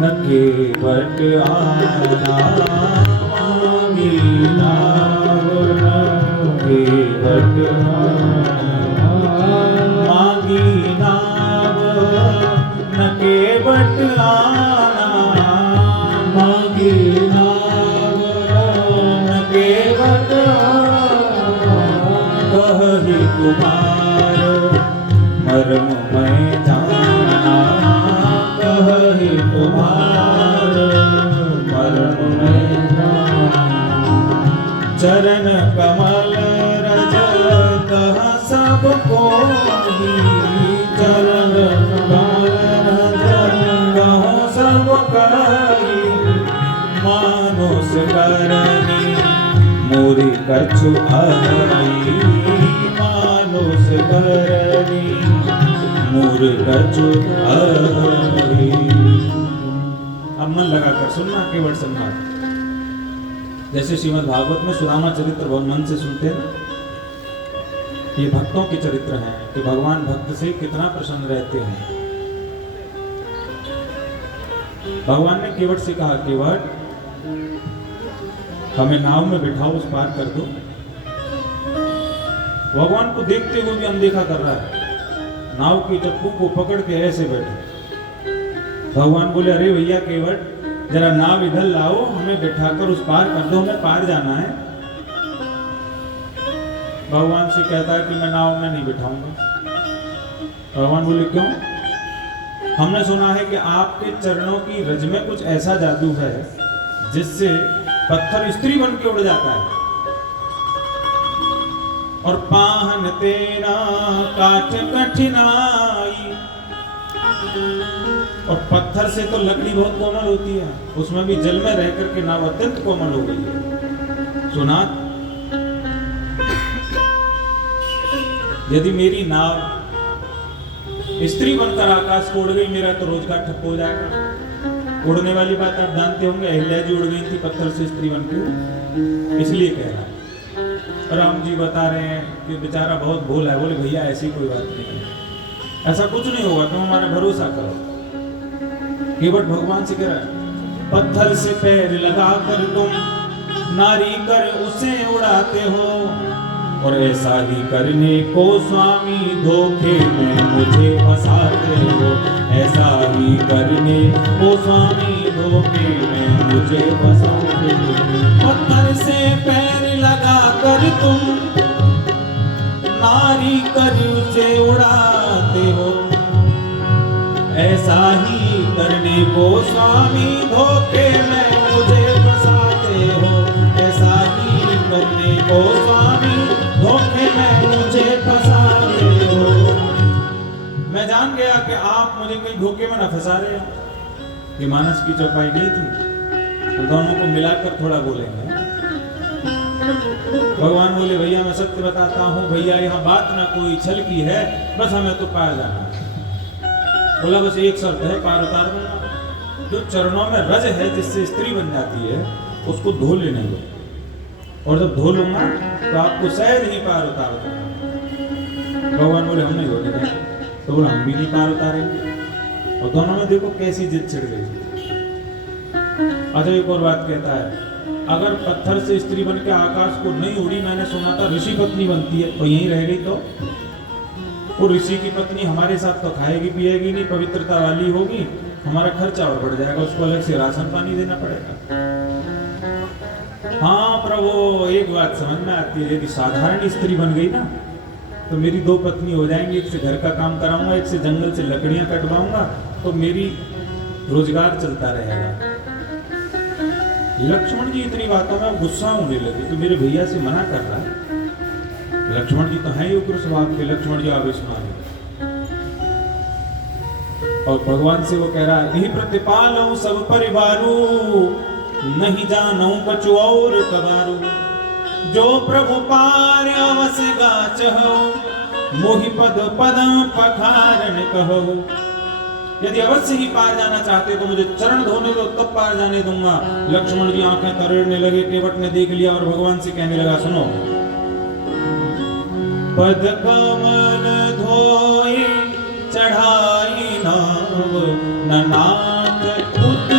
न केवट आना मांगी नाव न केवट आना मांगी नाव न केवट आना मांगी नाव न केवट कहि कुमार मर्म मैं जाना कहि कुमार मर्म मैं जाना चरण कमल रज कह सब कोहि चरण कमल रज कह सब कोहि मानुष करनी मोरी कछु आई मानुष करनी मोर कछु आई। अब मन लगाकर सुनना केवट संवाद। जैसे श्रीमद् भागवत में सुदामा चरित्र बहुत मन से सुनते हैं। ये भक्तों के चरित्र हैं कि भगवान भक्त से कितना प्रसन्न रहते हैं। भगवान ने केवट से कहा, केवट हमें नाव में बिठाओ, उस पार कर दो। भगवान को देखते हुए भी अनदेखा कर रहा है। नाव की चप्पू को पकड़ के ऐसे बैठे। भगवान बोले, अरे भैया केवट, जरा नाव इधर लाओ, हमें बिठाकर उस पार कर दो, हमें पार जाना है। भगवान से कहता है कि मैं नाव में नहीं बिठाऊंगा। भगवान बोले, क्यों? हमने सुना है कि आपके चरणों की रज में कुछ ऐसा जादू है जिससे पत्थर स्त्री बन के उड़ जाता है, और पाहन तेरा काट कठिनाई। और पत्थर से तो लकड़ी बहुत कोमल होती है, उसमें भी जल में रह करके नाव अत्यंत कोमल हो गई है। सुना, यदि मेरी नाव स्त्री बनकर आकाश को उड़ गई, मेरा तो रोजगार ठप हो जाएगा। उड़ने वाली बात आप जानते होंगे, अहिल्या जी उड़ गई थी पत्थर से स्त्री बनकर, इसलिए कह रहा है। राम जी बता रहे हैं कि बेचारा बहुत भोला है। बोले, भैया ऐसी कोई बात नहीं है, ऐसा कुछ नहीं होगा, तुम हमारा भरोसा करो। केवट भगवान से कह रहा है, पत्थर से पैर लगाकर तुम नारी कर उसे उड़ाते हो, और ऐसा ही करने को स्वामी धोखे में मुझे फंसाते हो। ऐसा ही करने को स्वामी धोखे में मुझे फंसाते हो। पत्थर से पैर लगाकर तुम नारी कर उसे उड़ाते हो, ऐसा ही करने को स्वामी धोखे में मुझे फंसाते हो। ऐसा ही करने को स्वामी धोखे में मुझे फंसाते हो। मैं जान गया कि आप मुझे कहीं धोखे में न फंसा रहे हो। ये मानस की चौपाई नहीं थी, तो दोनों को मिलाकर थोड़ा बोलेंगे। भगवान बोले, भैया मैं सत्य बताता हूँ, भैया यहाँ बात ना कोई छल की है, बस हमें तो पार जाना है। बोला, बस एक शर्त है, पार उतार दूंगा। जो चरणों में रज है जिससे स्त्री बन जाती है, उसको धो लेने दो, और जब धो लूंगा तो आपको शायद ही पार उतार दूंगा। भगवान बोले, हम नहीं धोने देंगे। तो बोला, हम भी नहीं पार उतारेंगे। और दोनों में देखो कैसी जिद छिड़ गई। अच्छा, एक और बात कहता है, अगर पत्थर से स्त्री बन के आकाश को नहीं उड़ी, मैंने सुना था ऋषि पत्नी बनती है, और यहीं रह गई तो वो ऋषि की पत्नी हमारे साथ तो खाएगी पिएगी नहीं, पवित्रता वाली होगी, हमारा खर्चा और बढ़ जाएगा, उसको अलग से राशन पानी देना पड़ेगा। हाँ, पर वो एक बात समझ में आती है, यदि साधारण स्त्री बन गई ना, तो मेरी दो पत्नी हो जाएंगी, एक से घर का काम कराऊंगा, एक से जंगल से लकड़ियां कटवाऊंगा, तो मेरी रोजगार चलता रहेगा। लक्ष्मण जी इतनी बातों में गुस्सा होने लगे, तो मेरे भैया से मना कर रहा है। लक्ष्मण जी तो हैं उग्र स्वभाव के, लक्ष्मण जी आवेशमान है। और भगवान से वो कह रहा है, यही प्रतिपालऊ सब परिवारू, नहीं जानू कछु और कबारू। जो प्रभु पार अवस गाच हो, मोहि पद पदम पखारन कहो। यदि अवश्य ही पार जाना चाहते तो मुझे चरण धोने दो, तब पार जाने दूंगा। लक्ष्मण जी आंखें तरेड़ने लगे। केवट ने देख लिया और भगवान से कहने लगा, सुनो, पद कमल धोई चढ़ाई नाव, ननाथ उत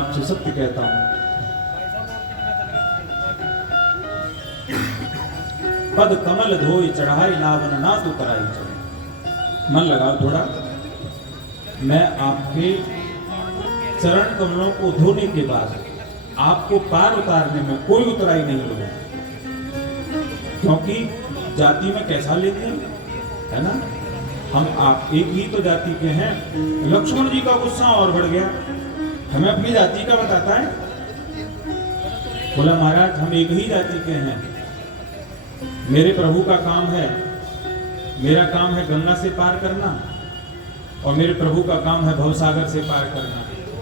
आपसे सत्य कहता हूं, पद कमल धोई चढ़ाई लावन ना तो कराई चढ़े। मन लगाओ थोड़ा। मैं आपके चरण कमलों को धोने के बाद आपको पार उतारने में कोई उतराई नहीं लूंगा, क्योंकि जाति में कैसा लेते हैं, है ना? हम आप एक ही तो जाति के हैं। लक्ष्मण जी का गुस्सा और बढ़ गया, हमें अपनी जाति का बताता है। बोला महाराज हम एक ही जाति के हैं, मेरे प्रभु का काम है, मेरा काम है गंगा से पार करना और मेरे प्रभु का काम है भवसागर से पार करना।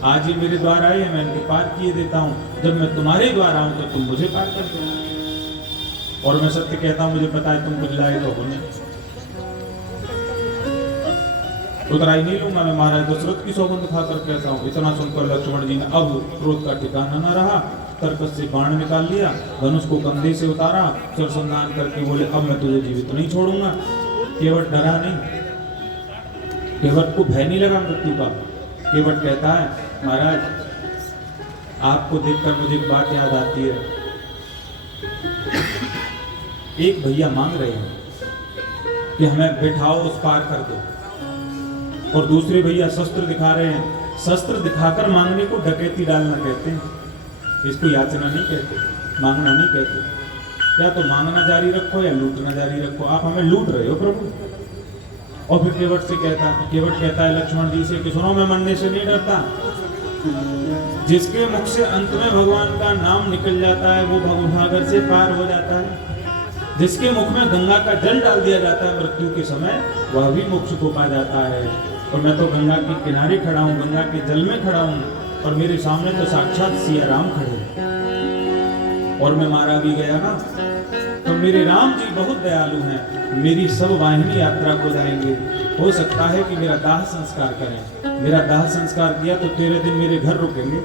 आज ये मेरे द्वार आए हैं, मैं इनको पार किए देता हूं। जब मैं तुम्हारे द्वार आऊं तो तुम मुझे पार कर दो। और मैं सत्य कहता हूं, मुझे पता है तुम कुछ लाए तो हो नहीं, उतराई नहीं लूंगा मैं। महाराज दशरथ की सौगंध खाकर कहता हूं। इतना सुनकर लक्ष्मण जी ने अब क्रोध का ठिकाना न रहा, तर्कस से बाण निकाल लिया, धनुष को कंधे से उतारा, सरसंधान करके बोले अब मैं तुझे जीवित नहीं छोड़ूंगा। केवट डरा नहीं, केवट को भय नहीं लगा मृत्यु का। केवट कहता है महाराज आपको देखकर मुझे एक बात याद आती है। एक भैया मांग रहे हैं कि हमें बैठाओ उस पार कर दो, और दूसरे भैया शस्त्र दिखा रहे हैं। शस्त्र दिखाकर मांगने को डकैती डालना कहते हैं, इसको याचना नहीं कहते, मांगना नहीं कहते। या तो मांगना जारी रखो या लूटना जारी रखो। आप हमें लूट रहे हो प्रभु। और फिर केवट कहता है लक्ष्मण जी से कि सुनो मैं मरने से नहीं डरता। जिसके मुख से अंत में भगवान का नाम निकल जाता है वो भवसागर से पार हो जाता है। जिसके मुख में गंगा का जल डाल दिया जाता है मृत्यु के समय, वह भी मोक्ष को पा जाता है। और मैं तो गंगा के किनारे खड़ा हूँ, गंगा के जल में खड़ा हूँ, और मेरे सामने तो साक्षात सिया राम खड़े, और मैं मारा भी गया ना तो मेरे राम जी बहुत दयालु हैं, मेरी सब वाहिनी यात्रा को जाएंगे। हो सकता है कि मेरा दाह संस्कार करें। मेरा दाह संस्कार किया तो 13 दिन मेरे घर रुकेंगे,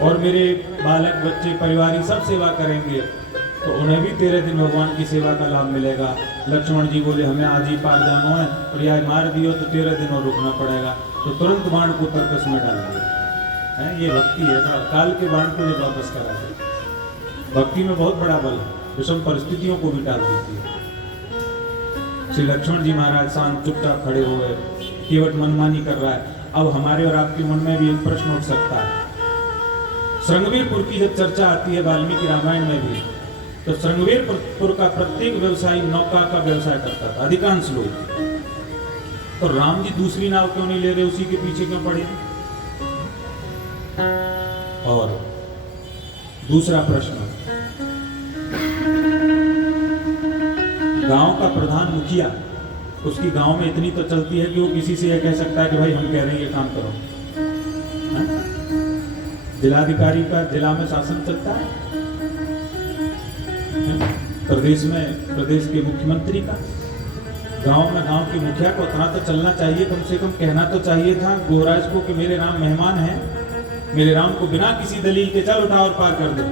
और मेरे बालक बच्चे परिवारी सब सेवा करेंगे, तो उन्हें भी 13 दिन भगवान की सेवा का लाभ मिलेगा। लक्ष्मण जी बोले हमें आज ही पार जाना है, और यह मार दियो तो 13 दिन और रुकना पड़ेगा। तो तुरंत बाण को तर्कस में डाल दिया। ये भक्ति है, काल के बाण को जो वापस करा दे। भक्ति में बहुत बड़ा बल है, विषम परिस्थितियों को भी टाल देती है। श्री लक्ष्मण जी महाराज शांत चुपचाप खड़े हुए, केवट मनमानी कर रहा है। अब हमारे और आपके मन में भी एक प्रश्न उठ सकता है। श्रृंगवीरपुर की जब चर्चा आती है वाल्मीकि रामायण में भी, तो श्रृंगवीरपुर का प्रत्येक व्यवसायी नौका का व्यवसाय करता था, अधिकांश लोग। तो राम जी दूसरी नाव क्यों नहीं ले रहे, उसी के पीछे क्यों पड़े? और दूसरा प्रश्न, गांव का प्रधान मुखिया, उसकी गांव में इतनी तो चलती है कि वो किसी से यह कह सकता है कि भाई हम कह रहे हैं ये काम करो। जिलाधिकारी का जिला में शासन चलता है, प्रदेश में प्रदेश के मुख्यमंत्री का, गांव में गांव के मुखिया को उतना तो चलना चाहिए, कम से कम कहना तो चाहिए था गोराज को कि मेरे राम मेहमान हैं, मेरे राम को बिना किसी दलील के चल उठा और पार कर दे।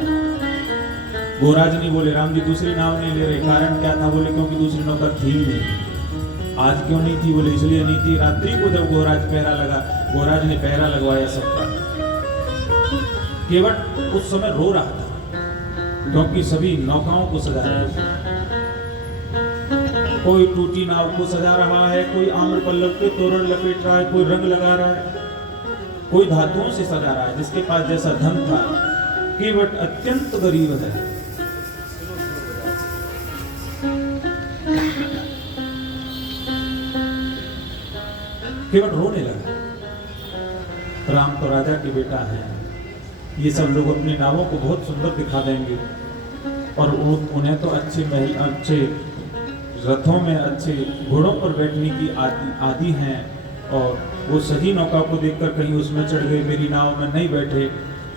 गोराज नहीं बोले, राम जी दूसरी नाव नहीं ले रहे। कारण क्या था? बोले क्योंकि दूसरी नौका थी नहीं। आज क्यों नहीं थी? बोले इसलिए नहीं थी, रात्रि को जब गोराज पहरा लगा, गोराज ने पहरा लगवाया सबका। केवट उस समय रो रहा था क्योंकि सभी नौकाओं को सजा रहे थे। कोई टूटी नाव को सजा रहा है, कोई आम्र पल्लव के तोरण लपेट रहा है, कोई रंग लगा रहा है, कोई धातुओं से सजा रहा है, जिसके पास जैसा धन था। केवट अत्यंत गरीब है। केवट रोने लगा। राम तो राजा के बेटा है, ये सब लोग अपनी नावों को बहुत सुंदर दिखा देंगे, और उन्हें तो अच्छे महल, अच्छे रथों में, अच्छे घोड़ों पर बैठने की आदि हैं, और वो सही नौका को देखकर कहीं उसमें चढ़ गए, मेरी नाव में नहीं बैठे।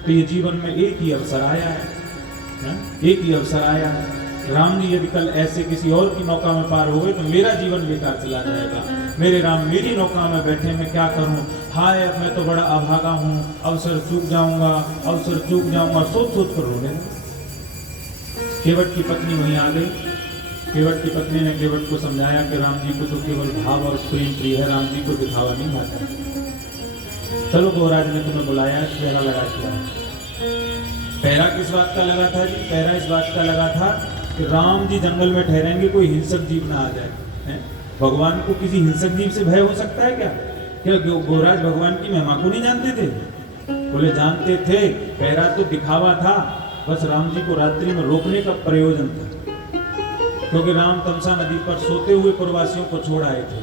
तो ये जीवन में एक ही अवसर आया है, एक ही अवसर आया है। राम जी यदि कल ऐसे किसी और की नौका में पार हो गए तो मेरा जीवन बेकार चला जाएगा। मेरे राम मेरी नौका में बैठे, मैं क्या करूं? हाय अब मैं तो बड़ा अभागा हूं, अवसर चूक जाऊंगा, अवसर चूक जाऊंगा, सोच सोच कर रोने लगे। केवट की पत्नी वहीं आ गई। केवट की पत्नी ने केवट को समझाया कि राम जी को तो केवल भाव और प्रेम प्रिय है, राम जी को दिखावा नहीं आता। चलो गोराज ने तुम्हें बुलाया, पहरा लगा दिया। पहरा किस बात का लगा था जी? पहरा इस बात का लगा था कि राम जी जंगल में ठहरेंगे, कोई हिंसक जीव ना आ जाए। हैं? भगवान को किसी हिंसक जीव से भय हो सकता है क्या? क्या गोराज भगवान की महिमा को नहीं जानते थे? बोले जानते थे, पहरा तो दिखावा था, बस राम जी को रात्रि में रोकने का प्रयोजन था। क्योंकि राम तमसा नदी पर सोते हुए प्रवासियों को छोड़ आए थे,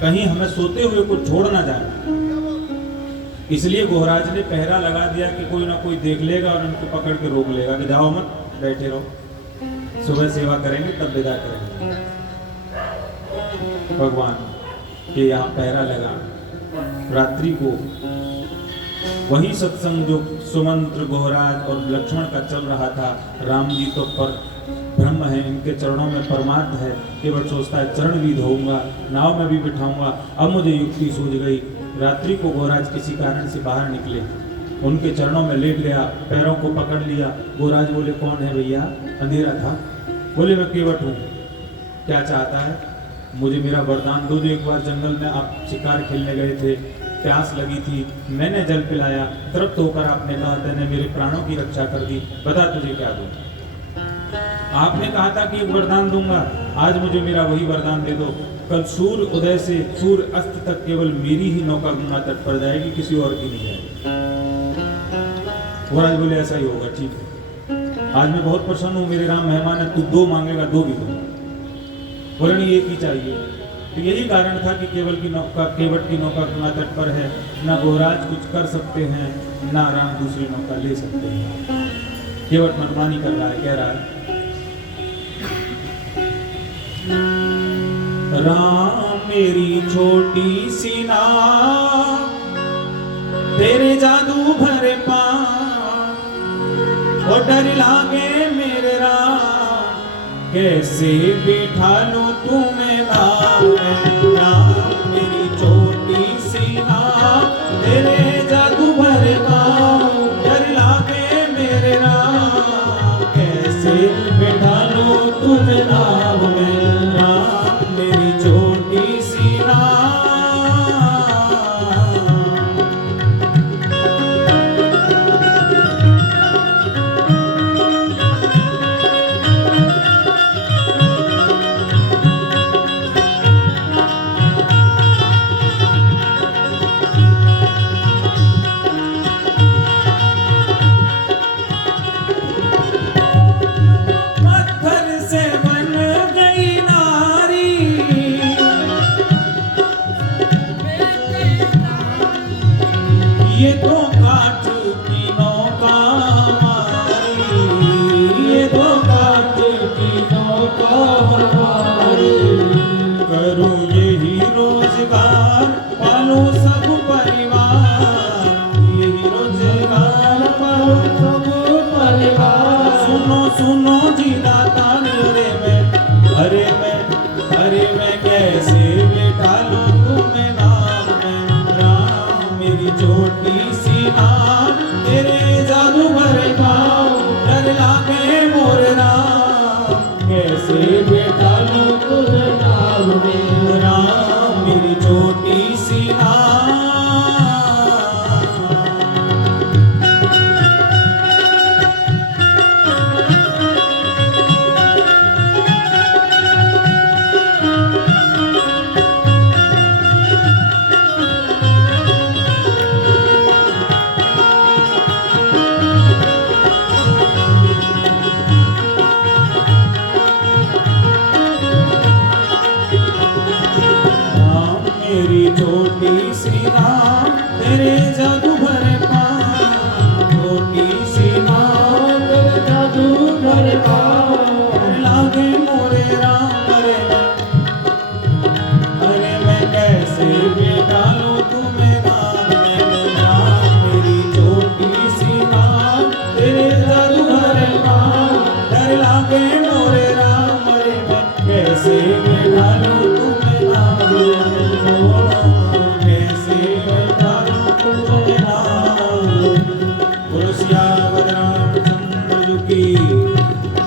कहीं हमें सोते हुए को छोड़ ना जाए, इसलिए गोहराज ने पहरा लगा दिया कि कोई ना कोई देख लेगा और उनको पकड़ के रोक लेगा कि जाओ मत, बैठे रहो, सुबह सेवा करेंगे तब विदा करेंगे। भगवान के यहाँ पहरा लगा रात्रि को। वही सत्संग जो सुमंत्र, गोहराज और लक्ष्मण का चल रहा था। राम जी तो पर ब्रह्म है, इनके चरणों में परमार्थ है, केवल सोचता है चरण भी धोऊंगा, नाव में भी बिठाऊंगा। अब मुझे युक्ति सूझ गई। रात्रि को गोहराज किसी कारण से बाहर निकले, उनके चरणों में लेट गया, पैरों को पकड़ लिया। गोहराज बोले कौन है भैया? अंधेरा था। बोले मैं केवट हूँ, क्या चाहता है? मुझे मेरा वरदान दो। एक बार जंगल में आप शिकार खेलने गए थे, प्यास लगी थी, मैंने जल पिलाया, तृप्त होकर आपने कहा तेने मेरे प्राणों की रक्षा कर दी, बता तुझे क्या दूं? आपने कहा था कि एक वरदान दूंगा, आज मुझे मेरा वही वरदान दे दो। कल सूर्य उदय से सूर्य अस्त तक केवल मेरी ही नौका गंगा तट पर जाएगी, किसी और की नहीं जाएगी। गोहराज बोले ऐसा ही होगा, ठीक है, आज मैं बहुत प्रसन्न हूँ, मेरे राम मेहमान है, तू दो मांगेगा दो भी दूंगा। बोले नहीं एक ही चाहिए। तो यही कारण था कि केवट की नौका गंगा तट पर है, ना गोहराज कुछ कर सकते हैं, ना राम दूसरी नौका ले सकते हैं। केवट मनमानी कर रहा है, कह रहा है राम मेरी छोटी सी नाव, तेरे जादू भरे पाँव, और डर लागे मेरे राम, कैसे बिठा लूं तुम्हें नाव में। राम मेरी छोटी सी नाव, तेरे जादू भरे पाँव, डर लागे मेरे राम, कैसे बिठा लूं तुम्हें नाव में। राम मेरी छोटी सी नाव। ये तो काठ की नौका हमारी, ये तो काठ की नौका हमारी, करूँ यही रोजगार, पालो सब परिवार, यही रोजगार, पालो सब परिवार। सुनो सुनो जी दाता, अरे मैं कैसे बिठा लूं तुम्हें नाम में। राम मेरी छोटी सी नाव, तेरे जादू भरे पाँव, डर लागे मोरे राम, कैसे बिठा लूं तुम्हें नाम में। राम मेरी छोटी सी नाव। छोटी सी नाव, तेरे जादू भरे पाँव, छोटी सी नाव, तेरे जादू भरे पाँव, लागे मोरे राम, अरे मैं कैसे बिठा लूं तुम्हें नाम में। राम मेरी छोटी सी नाव, तेरे जादू भरे पाँव, डर लागे मोरे राम, अरे मैं कैसे बिठा लूं तुम्हें नाम में।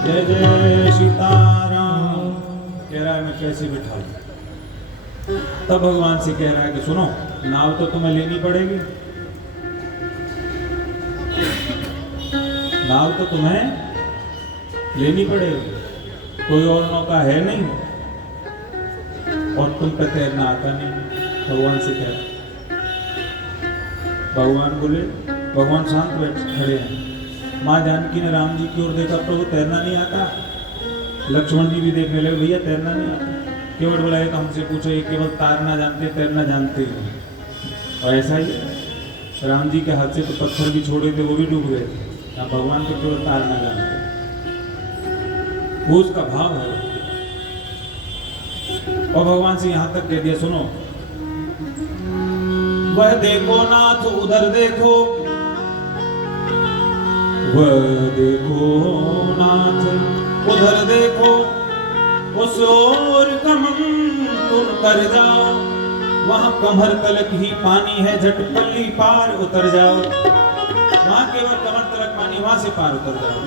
जय जय सीताराम। कह रहा है मैं कैसे बिठा लूं? तब भगवान से कह रहा है कि सुनो, नाव तो तुम्हें लेनी पड़ेगी, नाव तो तुम्हें लेनी पड़ेगी, कोई और नौका है नहीं और तुम पे तैरना आता नहीं। भगवान से कह, भगवान बोले, भगवान शांत बैठ खड़े हैं। माँ जानकी ने राम जी की ओर देखा, प्रभु तैरना नहीं आता। लक्ष्मण जी भी देखने लगे, भैया तैरना नहीं आता। केवट बोला, तो हमसे पूछो, ये केवल तारना जानते, तैरना जानते हैं। और ऐसा ही राम जी के हाथ से तो पत्थर भी छोड़े थे, वो भी डूब गए। भगवान तो केवल तारना जानते, वो उसका भाव है। और भगवान से यहां तक कह दिया, सुनो, वह देखो नाथ उधर देखो, वह देखो नाथ उधर देखो, उस ओर कमर तुम कर जाओ, वहां कमर तलक ही पानी है, झट पल्ली पार उतर जाओ। वहां केवल कमर तलक पानी, वहां से पार उतर जाओ।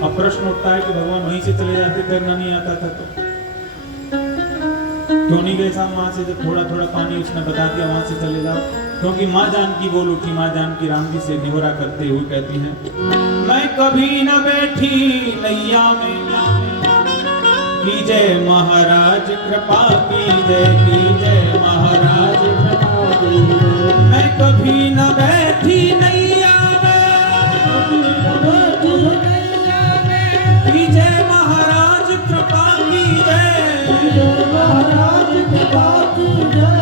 अब प्रश्न उठता है कि भगवान वहीं से चले जाते, तैरना नहीं आता था तो क्यों नहीं गए साहब वहां से? जब थोड़ा थोड़ा पानी उसने बता दिया, वहां से चले जाओ। क्योंकि माँ जानकी बोल उठी, माँ जानकी राम जी से निहोरा करते हुए कहती हैं, मैं कभी न बैठी नैया में, कीजय महाराज कृपा कीजय महाराज कृपा कीजय। मैं कभी न बैठी नैया में, कीजय महाराज कृपा कीजय महाराज कृपा कीजय।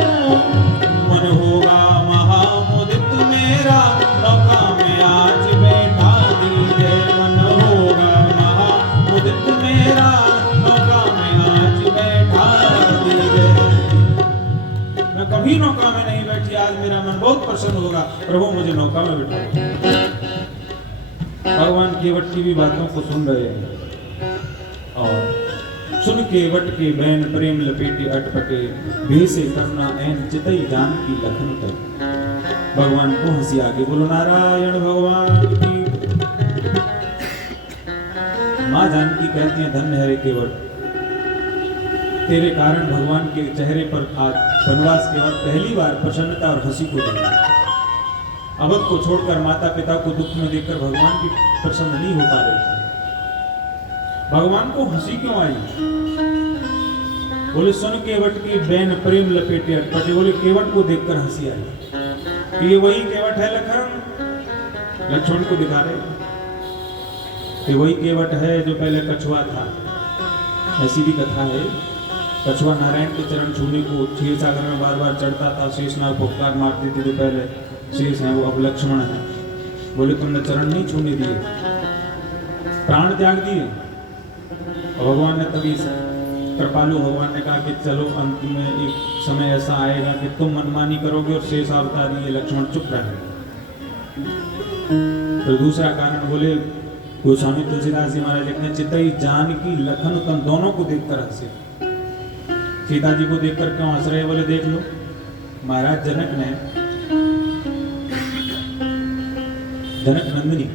मन होगा महामुदित मेरा, नौका में आज बैठा दीजिए। मन होगा महामुदित मेरा, नौका में आज बैठा दीजिए। मैं कभी नौका में नहीं बैठी, आज मेरा मन बहुत प्रसन्न होगा, प्रभु मुझे नौका में बैठा। भगवान केवट की भी बातों को सुन रहे हैं और सुन केवट के बैन प्रेम लपेटे अटपटे, भेसे करना ऐन चितई जानकी लखन तक। भगवान को हंसी आगे, बोलो नारायण भगवान की। माँ जानकी कहती है, धन्य है रे केवट, तेरे कारण भगवान के चेहरे पर आज वनवास के बाद पहली बार प्रसन्नता और हंसी को देखा। अवध को छोड़कर माता पिता को दुख में देखकर भगवान की प्रसन्न नहीं हो पा रही थी। भगवान को हंसी क्यों आई? बोले सुन केवट की बैन प्रेम लपेटे अटपटे, बोले केवट को देखकर हंसी आई। ये वही केवट है लखन, लक्ष्मण को दिखा रहे, ये वही केवट है जो पहले कछुआ था। ऐसी भी कथा है, कछुआ नारायण के चरण छूने को क्षीर सागर में बार बार चढ़ता था, शेषनाग उपकार मारती थी, जो पहले शेष है वो अब लक्ष्मण है। बोले तुमने चरण नहीं छूने दिए, प्राण त्याग दिए। भगवान ने तभी कृपालु भगवान ने कहा कि चलो अंत में एक समय ऐसा आएगा कि तुम मनमानी करोगे और शेष अवतारी ये लक्ष्मण चुप रहे। तो दूसरा कारण बोले गोस्वामी तुलसीदास जी महाराज लिखते हैं, चितई जानकी लखन तुम दोनों को देखकर हंसे। सीता जी को देखकर क्यों हंस रहे? बोले देख लो, महाराज जनक नंदिनी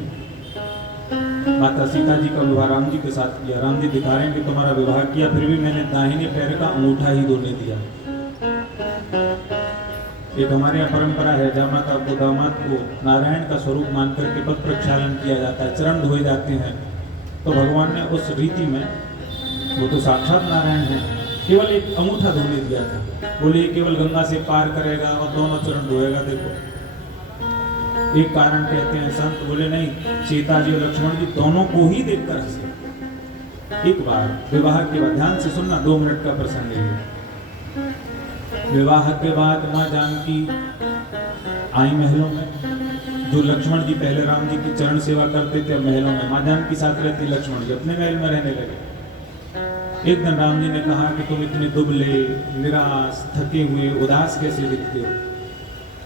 माता सीता जी का विवाह राम जी के साथ किया। राम जी दिखा रहे हैं कि तुम्हारा विवाह किया, फिर भी मैंने दाहिने पैर का अंगूठा ही धोने दिया। एक हमारे यहाँ परंपरा है, जहाँ माता को दामाद को नारायण का स्वरूप मान करके पद प्रक्षालन किया जाता है, चरण धोए जाते हैं। तो भगवान ने उस रीति में, वो तो साक्षात नारायण है, केवल एक अंगूठा धोने दिया था। बोले केवल गंगा से पार करेगा और दोनों चरण धोएगा। देखो एक कारण कहते हैं संत, बोले नहीं, सीता जी और लक्ष्मण जी दोनों को ही देखकर हंसे। एक बार विवाह के बाद, ध्यान से सुनना, 2 मिनट का प्रसंग है। विवाह के बाद माँ जानकी आई महलों में। जो लक्ष्मण जी पहले राम जी की चरण सेवा करते थे, महलों में माँ जानकी साथ रहती, लक्ष्मण जी अपने महल में रहने लगे। एक दिन राम जी ने कहा कि तुम इतने दुबले, निराश, थके हुए, उदास कैसे दिखते हो?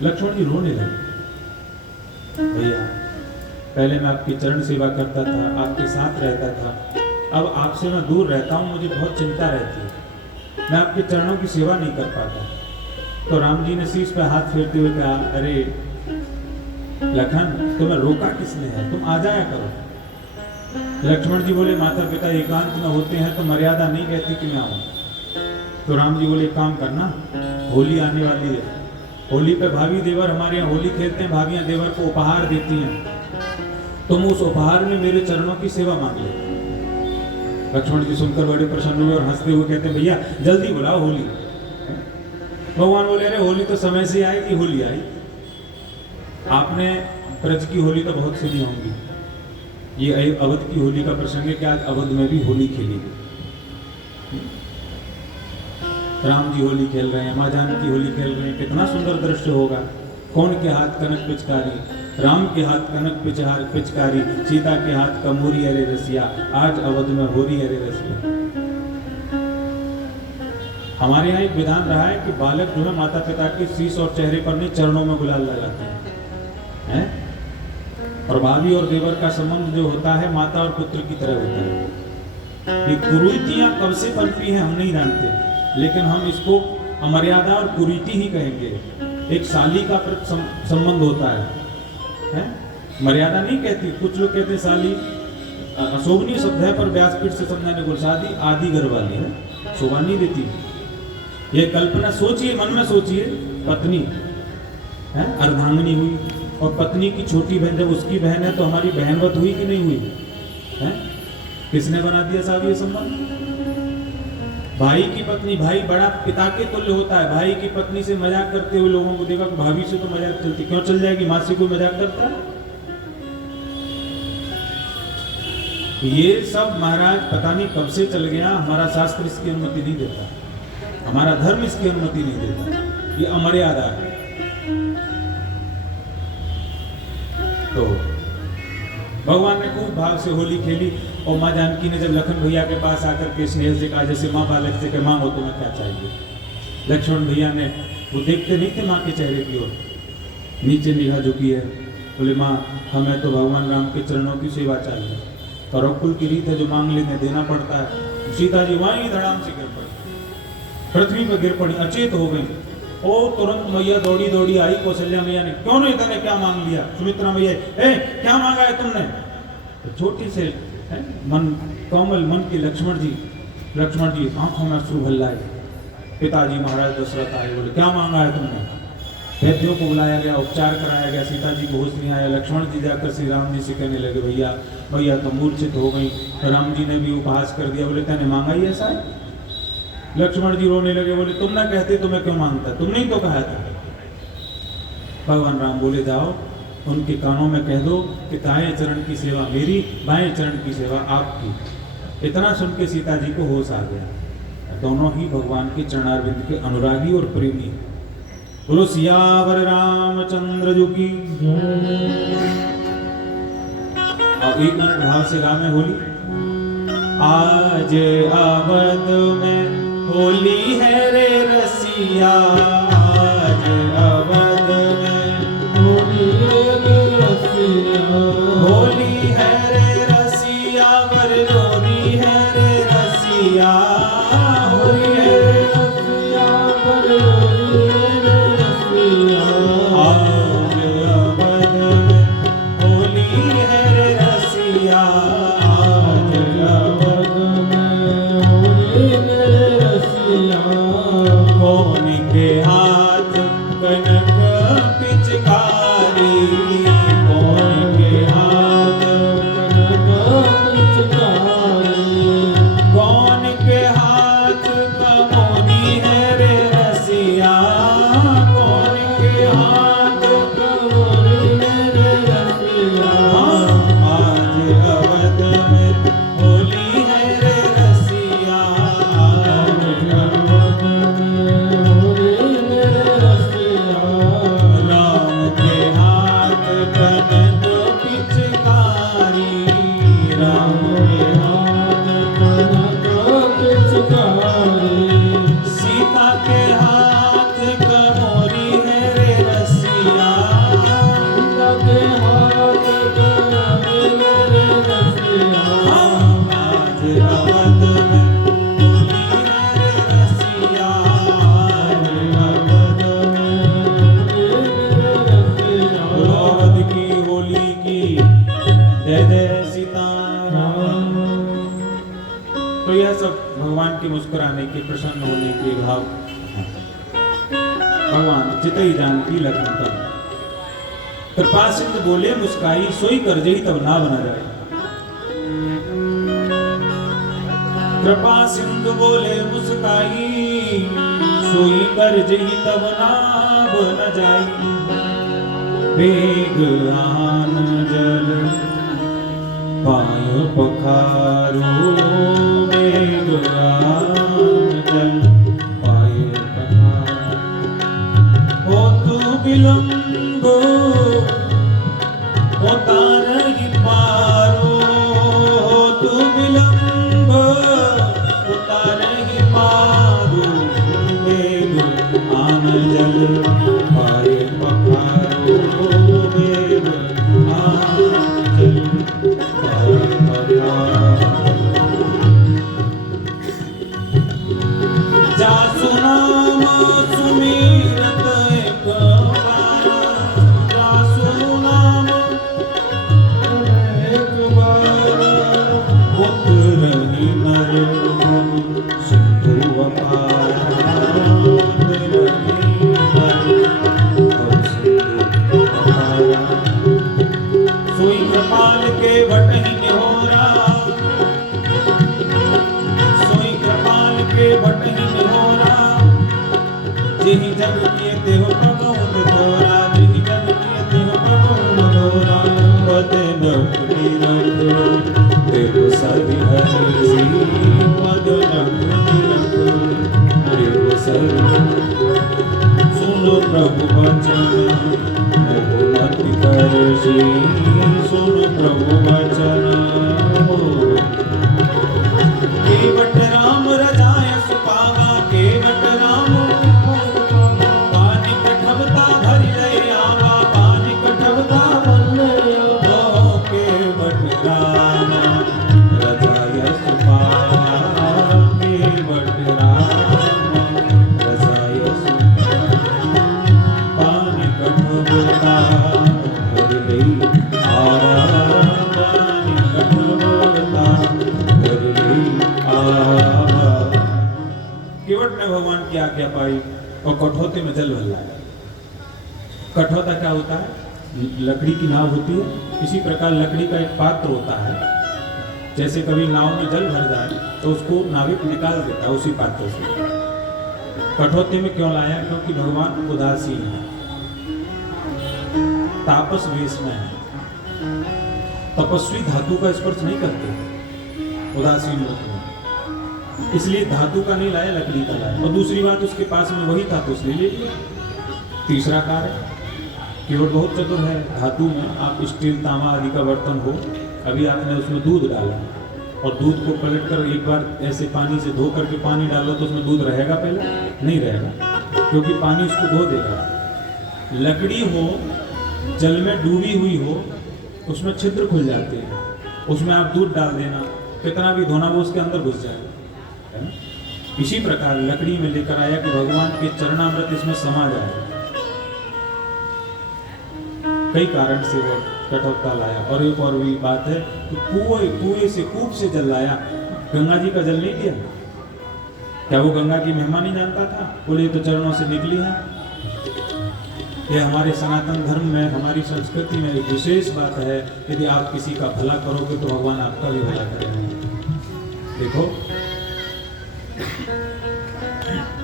लक्ष्मण जी रोने लगे। भैया पहले मैं आपकी चरण सेवा करता था, आपके साथ रहता था, अब आपसे मैं दूर रहता हूँ, मुझे बहुत चिंता रहती है, मैं आपके चरणों की सेवा नहीं कर पाता। तो राम जी ने शीश पे हाथ फेरते हुए कहा, अरे लखन, तुम्हें रोका किसने है, तुम आ जाया करो। लक्ष्मण जी बोले, माता पिता एकांत में होते हैं तो मर्यादा नहीं कहती कि मैं आऊँ। तो राम जी बोले, काम करना, होली आने वाली है, होली पे भाभी देवर हमारे यहाँ होली खेलते हैं, भाभियां देवर को उपहार देती हैं, तुम उस उपहार में मेरे चरणों की सेवा मांग ले। लक्ष्मण जी सुनकर बड़े प्रसन्न हुए और हंसते हुए कहते हैं भैया जल्दी बुलाओ होली। भगवान बोले अरे होली तो समय से आएगी, होली आई। आपने ब्रज की होली तो बहुत सुनी होंगी, ये अवध की होली का प्रसंग है कि आज अवध में भी होली खेली गई। राम जी होली खेल रहे हैं, माँ जानकी होली खेल रहे हैं, कितना सुंदर दृश्य होगा। कौन के हाथ कनक पिचकारी, राम के हाथ कनक पिचकारी, सीता के हाथ कमोरी अरे रसिया, आज अवध में होली अरे रसिया। हमारे यहाँ एक विधान रहा है कि बालक जो है माता पिता के शीश और चेहरे पर नहीं चरणों में गुलाल लगाते हैं। और भाभी और देवर का संबंध जो होता है माता और पुत्र की तरह होता है। ये कुरीतियां कब से पनपी हैं हम नहीं जानते, लेकिन हम इसको अमर्यादा और कुरीति ही कहेंगे। एक साली का संबंध होता है? मर्यादा नहीं कहती, कुछ लोग कहते साली शोभनीय शब्द है पर व्यासपीठ से समझाने को शादी आदि घर वाली है, शोभा नहीं देती। ये कल्पना सोचिए, मन में सोचिए, पत्नी है अर्धांगिनी हुई और पत्नी की छोटी बहन जब उसकी बहन है तो हमारी बहनवत हुई कि नहीं हुई है? किसने बना दिया साहब ये संबंध? भाई की पत्नी, भाई बड़ा पिता के तुल्य होता है, भाई की पत्नी से मजाक करते हुए लोगों को देखा कि भाभी से तो मजाक चलती, क्यों चल जाएगी, माँ से कोई मजाक करता है? ये सब महाराज पता नहीं कब से चल गया, हमारा शास्त्र इसकी अनुमति नहीं देता, हमारा धर्म इसकी अनुमति नहीं देता, ये अमर्यादा है। तो भगवान ने खूब भाव से होली खेली और माँ जानकी ने जब लखन भैया के पास आकर के स्नेह से कहा, जैसे माँ बालक से कि मांगो तुम्हें क्या चाहिए। लक्ष्मण भैया ने, वो देखते नहीं थे माँ के चेहरे की ओर, नीचे निगाह झुकी है, बोले माँ हमें तो भगवान राम के चरणों की सेवा चाहिए। और रघुकुल की रीत है जो मांग लेने देना पड़ता है। सीता जी वहीं धड़ाम से गिर पड़ी, पृथ्वी पर गिर पड़ी, अचेत हो गई। ओ तुरंत मैया दौड़ी दौड़ी आई, कौशल्या मैया ने, क्यों नहीं तने क्या मांग लिया? सुमित्रा मैया, क्या मांगा है तुमने? तो छोटी से मन कोमल मन के लक्ष्मण जी आंखों में अश्रु भर लाए। पिताजी महाराज दशरथ आए, बोले क्या मांगा है तुमने? वैद्यों को बुलाया गया, उपचार कराया गया, सीता जी को होश नहीं आया। लक्ष्मण जी जाकर श्री राम जी से कहने लगे, भैया तो मूर्छित हो गई। राम जी ने भी उपहास कर दिया, बोले तने मांगा ही ऐसा है? लक्ष्मण जी रोने लगे, बोले तुम ना कहते तो मैं क्यों मांगता, तुमने ही तो कहा था। भगवान राम बोले जाओ उनके कानों में कह दो कि दाएं चरण की सेवा मेरी, बाएं चरण की सेवा आपकी। इतना सुन के सीता जी को होश आ गया। दोनों ही भगवान के चरणारविंद के अनुरागी और प्रेमी। बोलो सियावर रामचंद्र जी की। और एक मिनट भाव से गाँव में होली। आज अवध में होली है रे रसिया, आज अवध में होली है रे रसिया, होली है रे रसिया, बरलोरी है रे रसिया, होली है रे रसिया, बरलोरी है रे रसिया। आज अवध में होली है रे रसिया, आज अवध में होली है रे रसिया। कौन के हाथ कनक पिचकारी, कौन के हाथ कनक पिचकारी, कौन के हाथ कमोनी है रे रसिया, कौन के हाथ कमोनी है रे रसिया। आज अवध में होली है रे रसिया, आज अवध में होली है रे रसिया। राम के हाथ कनक पिचकारी, राम के हाथ कनक पिचकारी, सीता के हाथ कमोरी है रे रसिया, सीता के हाथ कमोरी है रे रसिया। आज अवध में होली है रे रसिया, आज अवध में होली है रे रसिया। अवध की होली की जय जय सीताराम। तो यह सब भगवान के मुस्कुराने के, प्रसन्न होने के भाव। भगवान चितई जानकी लखन तब। कृपा सिंधु बोले मुस्काई, सोई कर जही तब ना बना जाए। कृपा सिंधु बोले मुस्काई, सोई कर जही तब ना बना जाई। वेग आन जल पाय पखारो, वेग आन जल पाय पखारो। हो तू विलंब उतारहि पारो, हो तू विलंब उतारहि पारो। वेग आन जल पाय पखारो, वेग आन जल पाय पखारो। जासु नाम सुमिरत एक बार, जासु नाम एक बार। उतरहि नर सिंधु अपार, उतरहि नर सिंधु अपार। सोई कृपाल के बटहि निहोरा, सोई कृपाल के बटहि निहोरा। जेहि जग किए तेहो प्रभु तोरा, जेहि जग किए तेहो प्रभु तोरा। पद नकुली रख देव सरि हरि, पद नकुली रख देव सरि। सुनो प्रभु वचन मोह मति करसी, सुनो प्रभु वचन मोह। केवट राम रजाय सुपावा, केवट राम पानी कठबता भरि लय आवा, पानी कठबता भरि लय आवा। केवट राम रजाय सुपावा, केवट राम रजाय सुपावा। पानी कठबता भरि लय आवा, पानी कठबता भरि लय आवा। केवट ने भगवान की आज्ञा पाई और कठौते में जल भर लाया। कठौता क्या होता है? लकड़ी की नाव होती है। इसी प्रकार लकड़ी का एक पात्र होता है। जैसे कभी नाव में जल भर जाए तो उसको नाविक निकाल देता है उसी पात्र से। कठौते में क्यों लाया? क्योंकि भगवान उदासीन है, तापस वेश में है। तपस्वी धातु का स्पर्श नहीं करते, उदासीन होते हैं। इसलिए धातु का नहीं लाया, लकड़ी का लाया। और दूसरी बात, उसके पास में वही था तो उसने ले लिया। तीसरा कार्य, केवट बहुत चतुर है। धातु में आप स्टील, तांबा आदि का बर्तन हो, अभी आपने उसमें दूध डाला और दूध को पलट कर एक बार ऐसे पानी से धो करके पानी डालो तो उसमें दूध रहेगा? पहले नहीं रहेगा, क्योंकि पानी उसको धो देगा। लकड़ी हो, जल में डूबी हुई हो, उसमें छिद्र खुल जाते हैं। उसमें आप दूध डाल देना, कितना भी धोना वो उसके अंदर घुस जाएगा। इसी प्रकार लकड़ी में लेकर आया कि भगवान के चरणामृत इसमें समा जाए। कई कारण से वो कठौता लाया। और एक और भी बात है कि कुएं से, कूप से जल लाया। गंगा जी का जल नहीं दिया। क्या वो गंगा की महिमा नहीं जानता था? बोले तो चरणों से निकली है। ये हमारे सनातन धर्म में, हमारी संस्कृति में एक विशेष बात है। यदि आप किसी का भला करोगे तो भगवान आपका भी भला करेंगे। देखो,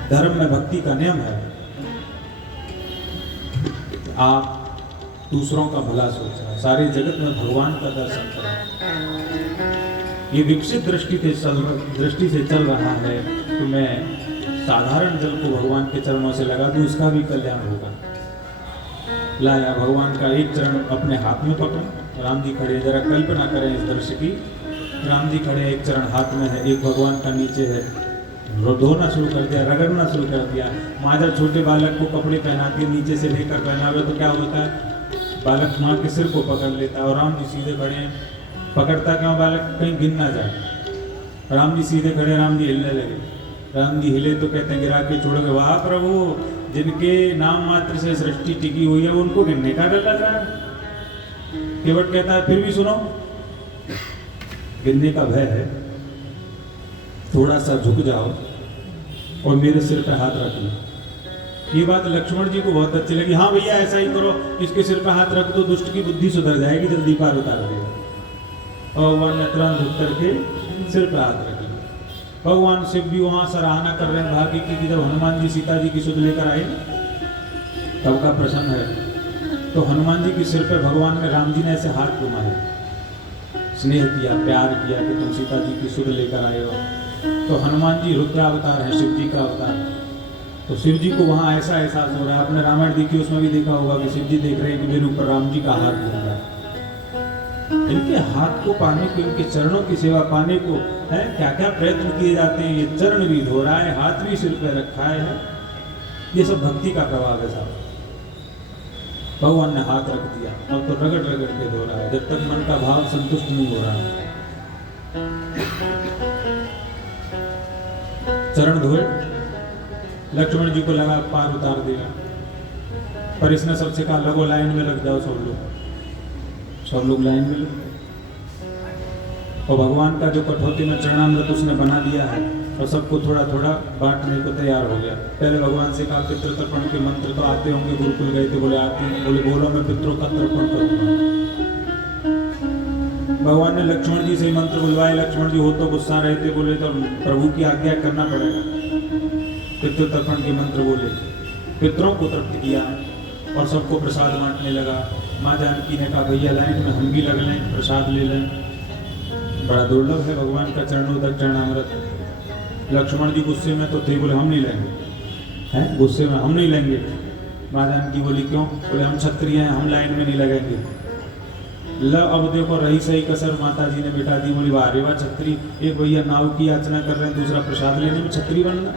धर्म में भक्ति का नियम है, आप दूसरों का भला सोचना, सारे जगत में भगवान का दर्शन करना। ये विकसित दृष्टि से चल रहा है कि मैं साधारण जल को भगवान के चरणों से लगा दूं, इसका भी कल्याण होगा। लाया भगवान का एक चरण अपने हाथ में पकड़ा। राम जी खड़े, जरा कल्पना करें इस दृश्य की। राम जी खड़े, एक चरण हाथ में है, एक भगवान का नीचे है। धोना शुरू कर दिया, रगड़ना शुरू कर दिया। माँ जब छोटे बालक को कपड़े पहनाती है, नीचे से लेकर पहनावे तो क्या होता है? बालक माँ के सिर को पकड़ लेता है। और राम जी सीधे खड़े हैं, पकड़ता क्यों? बालक कहीं गिर ना जाए। राम जी सीधे खड़े, राम जी हिलने लगे। राम जी हिले तो कहते हैं गिरा के छोड़ोगे? वाह प्रभु, जिनके नाम मात्र से सृष्टि टिकी हुई है उनको गिरने का डर लग रहा है। केवट कहता है फिर भी सुनो, गिरने का भय है, थोड़ा सा झुक जाओ और मेरे सिर पे हाथ रख लो। ये बात लक्ष्मण जी को बहुत अच्छी लगी। हाँ भैया ऐसा ही करो, इसके सिर पे हाथ रख दो, दुष्ट की बुद्धि सुधर जाएगी, जल्दी पार उतार देगा। और भगवान ने तुरंत झुक करके सिर पे हाथ रख दिया। भगवान शिव भी वहां सराहना कर रहे हैं भाग्य की कि जब हनुमान जी सीता जी की सुध लेकर आए तब का प्रसन्न है। तो हनुमान जी के सिर पे भगवान ने, राम जी ने ऐसे हाथ घुमाए, स्नेह किया, प्यार किया कि तुम सीता जी की सुध लेकर आए हो। तो हनुमान जी रुद्रावतार है, शिव जी का अवतार। तो शिव जी को वहाँ ऐसा एहसास हो रहा है, आपने रामायण देखी उसमें भी देखा होगा कि शिव जी देख रहे हैं कि मेरे ऊपर राम जी का हाथ घूम रहा है। इनके हाथ को पाने को, इनके चरणों की सेवा पाने को है क्या क्या प्रयत्न किए जाते हैं। ये चरण भी धो रहा है, हाथ भी सिर पे रखा है, ये सब भक्ति का प्रभाव है साहब। भगवान ने हाथ रख दिया, अब तो रगड़ रगड़ के धो रहा है, जब तक मन का भाव संतुष्ट नहीं हो रहा। चरण धोए, लक्ष्मण जी को लगा पार उतार देगा, पर इसने सबसे कहा लगो लाइन में लग जाओ सब लोग लाइन में लग गए। और भगवान का जो कठौती में चरणामृत उसने बना दिया है और सबको थोड़ा थोड़ा बांटने को तैयार हो गया। पहले भगवान से कहा पितृ तर्पण के मंत्र तो आते होंगे, गुरुकुल गए थे, बोले आते हैं, बोले बोलो मैं पितरों का तर्पण करूंगा। भगवान ने लक्ष्मण जी से ही मंत्र बुलवाए, लक्ष्मण जी हो तो गुस्सा रहे थे, बोले तो प्रभु की आज्ञा करना पड़ेगा। पितृ तर्पण के मंत्र बोले, पितरों को तृप्त किया और सबको प्रसाद बांटने लगा। माँ जानकी ने कहा भैया लाइन में हम भी लग लें, प्रसाद ले लें। बड़ा दुर्लभ है भगवान का चरणोदक चरणामृत। लक्ष्मण जी गुस्से में तो थे, बोले हम नहीं लेंगे, हैं गुस्से में हम नहीं लेंगे। माँ जानकी बोली क्यों? बोले हम क्षत्रिय हैं, हम लाइन में नहीं लगेंगे। अब देखो रही सही कसर माता जी ने बिठा दी। बोली वाह रे वाह क्षत्रिय, एक भैया नाव की याचना कर रहे हैं, दूसरा प्रसाद लेने में क्षत्रिय बनना।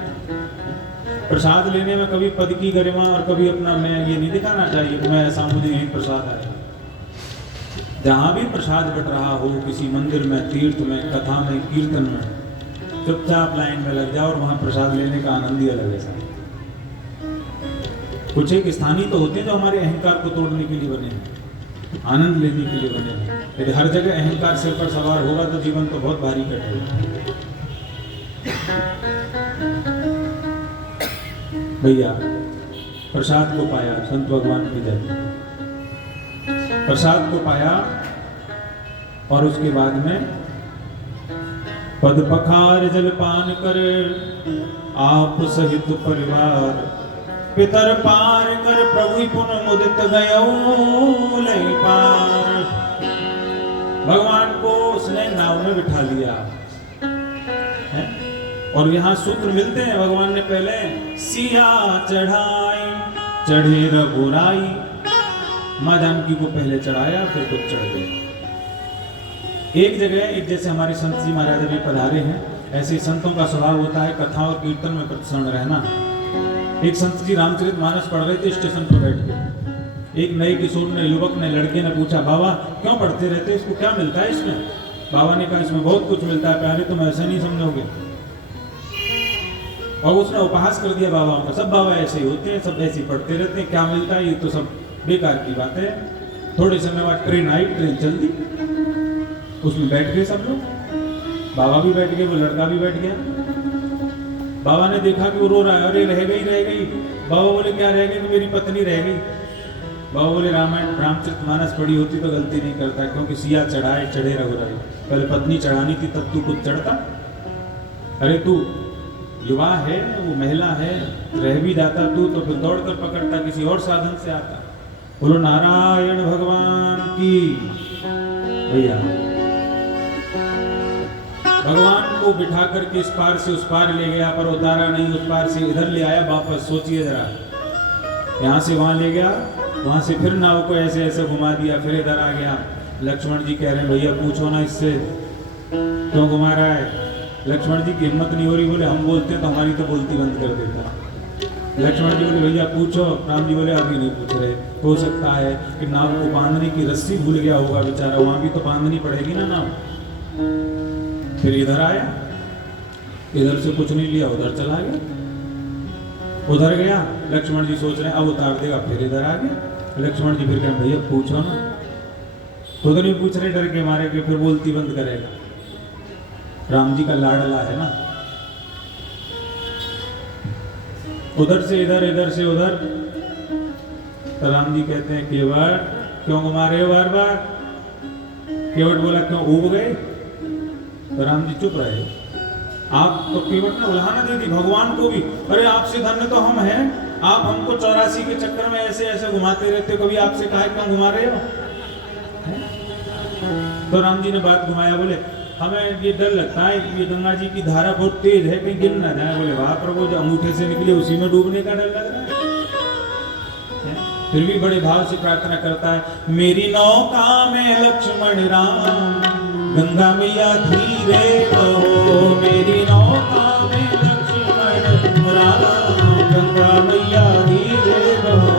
प्रसाद लेने में कभी पद की गरिमा और कभी अपना मैं ये नहीं दिखाना चाहिए कि मैं ऐसा, मुझे यही प्रसाद आया। जहां भी प्रसाद बट रहा हो, किसी मंदिर में, तीर्थ में, कथा में, कीर्तन में, चुपचाप लाइन में लग जाओ और वहां प्रसाद लेने का आनंद ही अलग है। कुछ एक स्थानीय तो होते हैं जो हमारे अहंकार को तोड़ने के लिए बने हैं, आनंद लेने के लिए बने हैं। यदि हर जगह अहंकार सिर पर सवार होगा तो जीवन तो बहुत भारी कटेगा। भैया प्रसाद को पाया, संत भगवान की जय। प्रसाद को पाया और उसके बाद में पद पखार जलपान कर आप सहित परिवार, पितर पार कर प्रभु पुन मुदित गयो लय पार। भगवान को उसने नाव में बिठा लिया है? और यहाँ सूत्र मिलते हैं। भगवान ने पहले सिया चढ़ाई, चढ़े रघुराई। माँ जानकी को पहले चढ़ाया, फिर खुद चढ़ गए। एक जगह, एक जैसे हमारे संत जी महाराज अभी पधारे हैं, ऐसे संतों का स्वभाव होता है कथा और कीर्तन में प्रसन्न रहना। एक संत जी रामचरितमानस पढ़ रहे थे स्टेशन पर बैठ के। एक नए किशोर ने, युवक ने, लड़के ने पूछा बाबा क्यों पढ़ते रहते, इसको क्या मिलता है इसमें? बाबा ने कहा इसमें बहुत कुछ मिलता है प्यारे, तुम ऐसा नहीं समझोगे। और उसने उपहास कर दिया बाबाओं का, सब बाबा ऐसे ही होते हैं, सब ऐसे ही पढ़ते रहते हैं, क्या मिलता है, ये तो सब बेकार की बात है। थोड़े समय बाद ट्रेन आई, ट्रेन चल दी, उसमें बैठ गए सब लोग, बाबा भी बैठ गए, वो लड़का भी बैठ गया। बाबा ने देखा कि वो रो रहा है, अरे रह गई। बाबा बोले क्या रह गई? कि मेरी पत्नी रह गई। बाबा बोले रामायण रामचरितमानस पढ़ी होती तो गलती नहीं करता, क्योंकि सिया चढ़ाए चढ़े रघुराई। पहले पत्नी चढ़ानी थी तब तू खुद चढ़ता। अरे तू युवा है, वो महिला है, रह भी जाता तू तो फिर दौड़ कर पकड़ता, किसी और साधन से आता। बोलो नारायण भगवान की। भैया भगवान को बिठा करके इस पार से उस पार ले गया, पर उतारा नहीं, उस पार से इधर ले आया वापस। सोचिए जरा, यहाँ से वहां ले गया, वहां से फिर नाव को ऐसे ऐसे घुमा दिया, फिर इधर आ गया। लक्ष्मण जी कह रहे हैं भैया पूछो ना इससे क्यों घुमा रहा है। लक्ष्मण जी की हिम्मत नहीं हो रही, बोले हम बोलते हैं तो हमारी तो बोलती बंद कर देता। लक्ष्मण जी बोले भैया पूछो। राम जी बोले अभी नहीं पूछ रहे, हो सकता है कि नाव को बांधने की रस्सी भूल गया होगा बेचारा, वहां भी तो बांधनी पड़ेगी ना नाव। फिर इधर आया, इधर से कुछ नहीं लिया, उधर चला गया। उधर गया, लक्ष्मण जी सोच रहे हैं अब उतार देगा, फिर इधर आ गया। लक्ष्मण जी फिर कहें भैया पूछो ना, खुद नहीं पूछ रहे डर के मारे कि फिर बोलती बंद करेगा। राम जी का लाडला है ना। उधर से इधर, इधर से उधर। तो राम जी कहते हैं केवट क्यों घुमा रहे हो बार बार? केवट बोला क्यों उब गए? तो राम जी चुप रहे। आप तो केवट ने उल्हाना दे दी भगवान को भी, अरे आपसे धन्य तो हम हैं, आप हमको 84 के चक्कर में ऐसे ऐसे घुमाते रहते हो, कभी आपसे कहा क्यों घुमा रहे हो? तो राम जी ने बात घुमाया, बोले हमें ये डर लगता है कि ये गंगा जी की धारा बहुत तेज है, कहीं गिर ना जाए। बोले वाह प्रभु, जो अंगूठे से निकले उसी में डूबने का डर लग रहा है। फिर भी बड़े भाव से प्रार्थना करता है, मेरी नौका में लक्ष्मण राम, गंगा मैया धीरे बहो। मेरी नौका में लक्ष्मण राम, गंगा मैया धीरे बहो।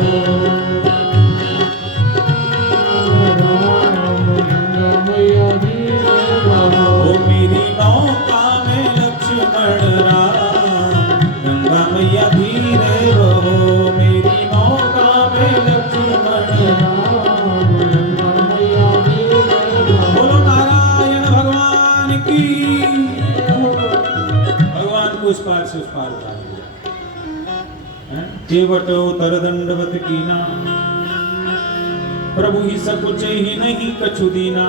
मेरी नौका में लक्ष्मण राम, गंगा मैया धीरे बहो। मेरी नौका में लक्ष्मण राम, गंगा मैया धीरे बहो। बोलो नारायण भगवान की। भगवान को उस पार से उस पार उतार दिया। केवट उतर दंडवत कीना, प्रभु ही सकुच ही नहीं कछु दीना।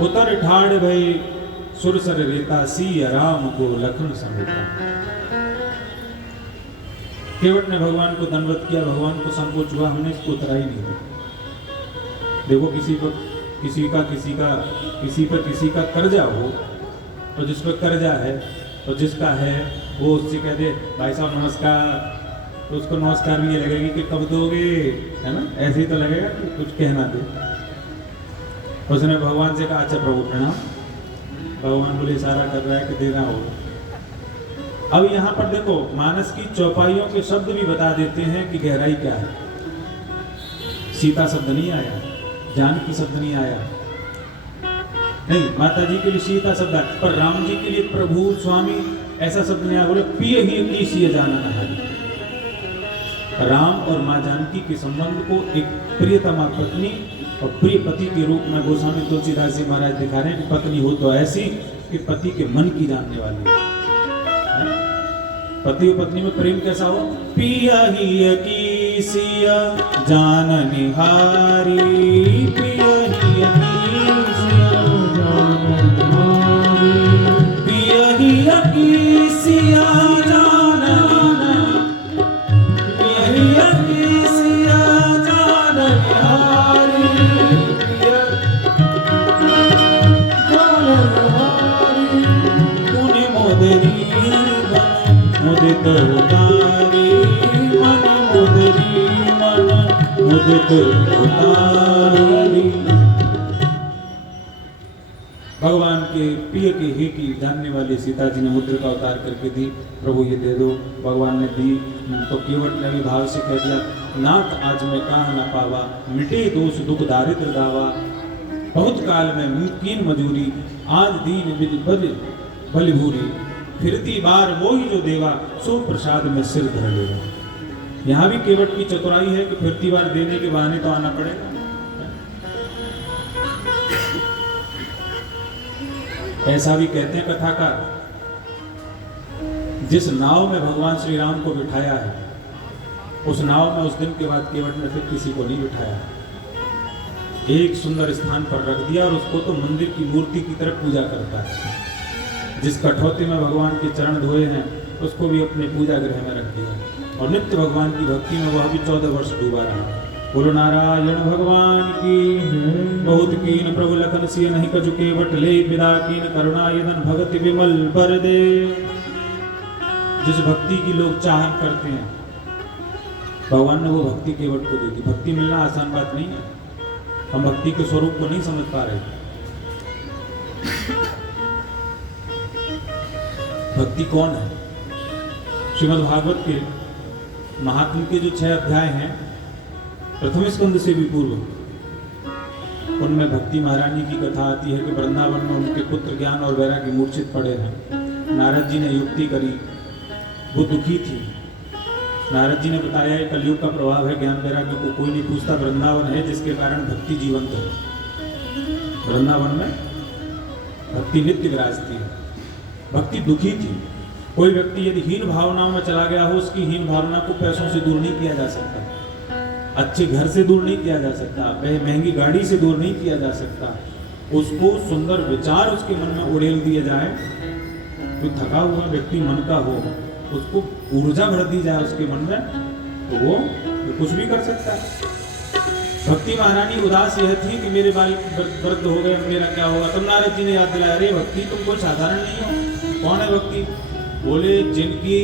उतर ठाड़ भई सुरसर रेता, सिया राम को लखन समेता। केवट ने भगवान को दंडवत किया, भगवान को संकोच हुआ, हमने इसको उतरा ही नहीं। देखो किसी पर किसी का कर्जा हो, तो जिस पर कर्जा है और जिसका है वो उससे कह दे भाई साहब नमस्कार, तो उसको नमस्कार भी ये लगेगी कि कब दोगे, है ना? ऐसे ही तो लगेगा कि कुछ कहना दे। उसने भगवान से कहा अच्छा प्रभु प्रणाम। भगवान बोले इशारा कर रहा है कि देना होगा। अब यहाँ पर देखो मानस की चौपाइयों के शब्द भी बता देते हैं कि गहराई क्या है। सीता शब्द नहीं आया, जानकी शब्द नहीं आया, नहीं माता जी के लिए सीता शब्द आया, पर राम जी के लिए प्रभु स्वामी ऐसा शब्द नहीं आया। बोले पिय ही की जाना नहारी। राम और माँ जानकी के संबंध को एक प्रियतमा पत्नी और प्रिय पति के रूप में गोस्वामी तुलसीदास जी महाराज दिखा रहे हैं कि पत्नी हो तो ऐसी कि पति के मन की जानने वाली है। पति और पत्नी में प्रेम कैसा हो? पिया ही की सिया जान निहारी, पिया ही की सिया जान निहारी, पिया ही की सिया जान, पिया ही की सिया जान निहारी। मुदित उतारी मन, मुदरी मन मुदित उतारी। भगवान के प्रिय के हे की जानने वाली सीता जी ने मुद्रा का उतार करके दी, प्रभु ये दे दो। भगवान ने दी तो केवट ने भी भाव से कह दिया, नाथ आज मैं कहा न पावा, मिटे दोष दुख दारिद्र दावा। बहुत काल में कीन मजूरी, आज दीन विधि बलि भूरी। फिरती बार वो ही जो देवा, सो प्रसाद में सिर धर लेगा। यहाँ भी केवट की चतुराई है कि फिरती बार देने के बहाने तो आना पड़ेगा। ऐसा भी कहते हैं कथाकार, जिस नाव में भगवान श्री राम को बिठाया है, उस नाव में उस दिन के बाद केवट ने फिर किसी को नहीं बिठाया। एक सुंदर स्थान पर रख दिया और उसको तो मंदिर की मूर्ति की तरफ पूजा करता है। जिस कठौती में भगवान के चरण धोए हैं उसको भी अपने पूजा गृह में रख दिया और नित्य भगवान की भक्ति में वह भी 14 वर्ष डूबा रहा। बोलो नारायण भगवान की। बहुत कीन प्रभु लखन सिय नहीं कछु केवट ले, विदा कीन करुणा यदन भगति विमल बर दे। जिस भक्ति की लोग चाह करते हैं, भगवान ने वो भक्ति केवट को दे दी। भक्ति मिलना आसान बात नहीं है, हम भक्ति के स्वरूप को नहीं समझ पा रहे। भक्ति कौन है? श्रीमद् भागवत के महात्म के जो 6 अध्याय हैं, प्रथम स्कंद से भी पूर्व, उनमें भक्ति महारानी की कथा आती है कि वृंदावन में उनके पुत्र ज्ञान और वैराग्य मूर्छित पड़े हैं। नारद जी ने युक्ति करी, वो दुखी थी। नारद जी ने बताया कलयुग का प्रभाव है, ज्ञान वैराग्य को कोई नहीं पूछता। वृंदावन है जिसके कारण भक्ति जीवंत है। वृंदावन में भक्ति नित्य विराजती है। भक्ति दुखी थी। कोई व्यक्ति यदि हीन भावनाओं में चला गया हो, उसकी हीन भावना को पैसों से दूर नहीं किया जा सकता, अच्छे घर से दूर नहीं किया जा सकता, महंगी गाड़ी से दूर नहीं किया जा सकता। उसको सुंदर विचार उसके मन में उड़ेल दिए जाए। कोई थका हुआ व्यक्ति मन का हो, उसको ऊर्जा भर दी जाए उसके मन में, तो वो कुछ भी कर सकता है। भक्ति महारानी उदास यह थी कि मेरे बाल वृद्ध हो गए, मेरा क्या होगा। तब नारद जी ने याद दिलाया, अरे भक्ति तुम कोई साधारण नहीं हो। कौन है भक्ति? बोले जिनकी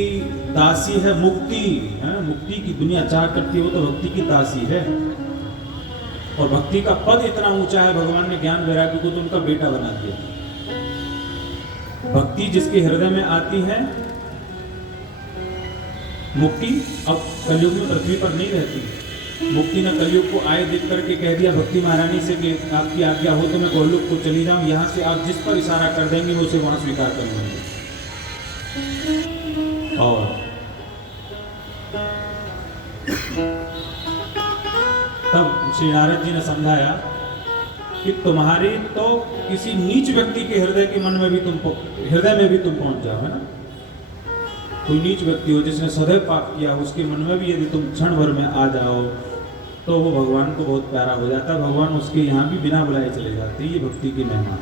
दासी है मुक्ति, है मुक्ति की दुनिया चाह करती है, वो तो भक्ति की दासी है। और भक्ति का पद इतना ऊंचा है, भगवान ने ज्ञान वैराग्य को तो उनका बेटा बना दिया। भक्ति जिसके हृदय में आती है, मुक्ति अब कलयुग में पृथ्वी पर नहीं रहती। मुक्ति ने कलयुग को आए देख करके कह दिया भक्ति महारानी से कि आपकी आज्ञा हो तो मैं गोलोक को चली जाऊं, यहाँ से आप जिस पर इशारा कर देंगे मैं उसे वहां स्वीकार कर लूंगी। और तब श्री नारद जी ने समझाया कि तुम्हारे तो किसी नीच व्यक्ति के हृदय के मन में भी तुम पहुंच जाओ, है ना। कोई नीच व्यक्ति हो जिसने सदैव पाप किया, उसके मन में भी यदि तुम क्षण भर में आ जाओ तो वो भगवान को बहुत प्यारा हो जाता है। भगवान उसके यहाँ भी बिना बुलाए चले जाते। ये भक्ति की महिमा।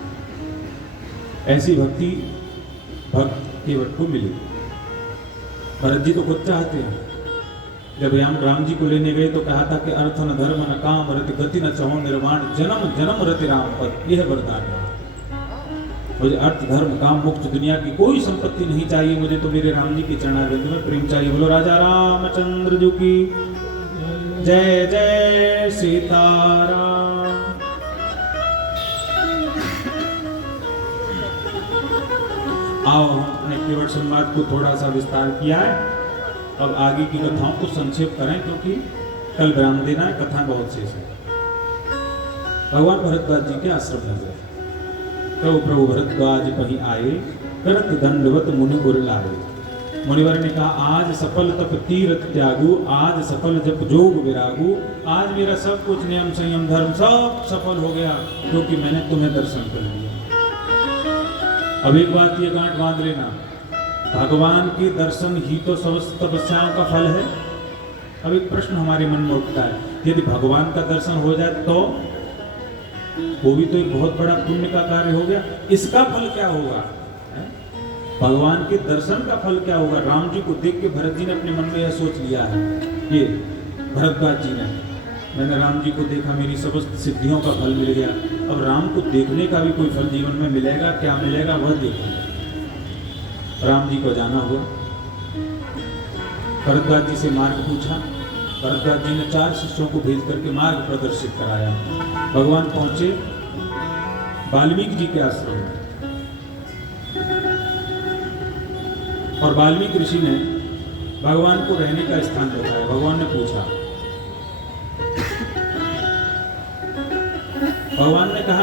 ऐसी भक्ति भक्त केवट को मिली। भरत जी तो खुद चाहते हैं। जब राम जी को लेने गए तो कहा था कि अर्थ न धर्म न काम रति गति न चहो निर्वाण, जन्म जन्म रति राम पद, यह वरदान है। मुझे अर्थ धर्म काम मुक्त दुनिया की कोई संपत्ति नहीं चाहिए, मुझे तो मेरे राम जी के चरणारविंद में प्रेम चाहिए। बोलो राजा रामचंद्र जी की जय। जय सीताराम। आओ हमने केवट संवाद को थोड़ा सा विस्तार किया है, अब आगे की कथाओं को संक्षेप करें क्योंकि कल विराम देना है, कथा बहुत शेष है। भगवान भरद्वाज जी के आश्रम में गए। प्रभु भरद्वाज पही आए, करत दंडवत मुनि गुर लाए। मुनिवर ने कहा आज सफल तप तीरथ त्यागू, आज सफल जप जोग विरागू। आज मेरा सब कुछ नियम संयम धर्म सब सफल हो गया क्योंकि मैंने तुम्हें दर्शन कर लिया। अब एक बात ये गांठ बांध लेना, भगवान के दर्शन ही तो समस्त तपस्याओं का फल है। अब एक प्रश्न हमारे मन में उठता है, यदि भगवान का दर्शन हो जाए तो वो भी तो एक बहुत बड़ा पुण्य का कार्य हो गया। इसका फल क्या होगा? भगवान के दर्शन का फल क्या होगा? राम जी को देख के भरत जी ने अपने मन में यह सोच लिया है, ये भरद्वाज जी ने, मैंने राम जी को देखा, मेरी समस्त सिद्धियों का फल मिल गया। अब राम को देखने का भी कोई फल जीवन में मिलेगा, क्या मिलेगा वह देखेंगे। राम जी को जाना हुआ, भरद्वाज जी से मार्ग पूछा। भरद्वाज जी ने 4 शिष्यों को भेज करके मार्ग प्रदर्शित कराया। भगवान पहुंचे वाल्मीकि जी के आश्रम में, और वाल्मीकि ऋषि ने भगवान को रहने का स्थान बताया। भगवान ने पूछा, भगवान ने कहा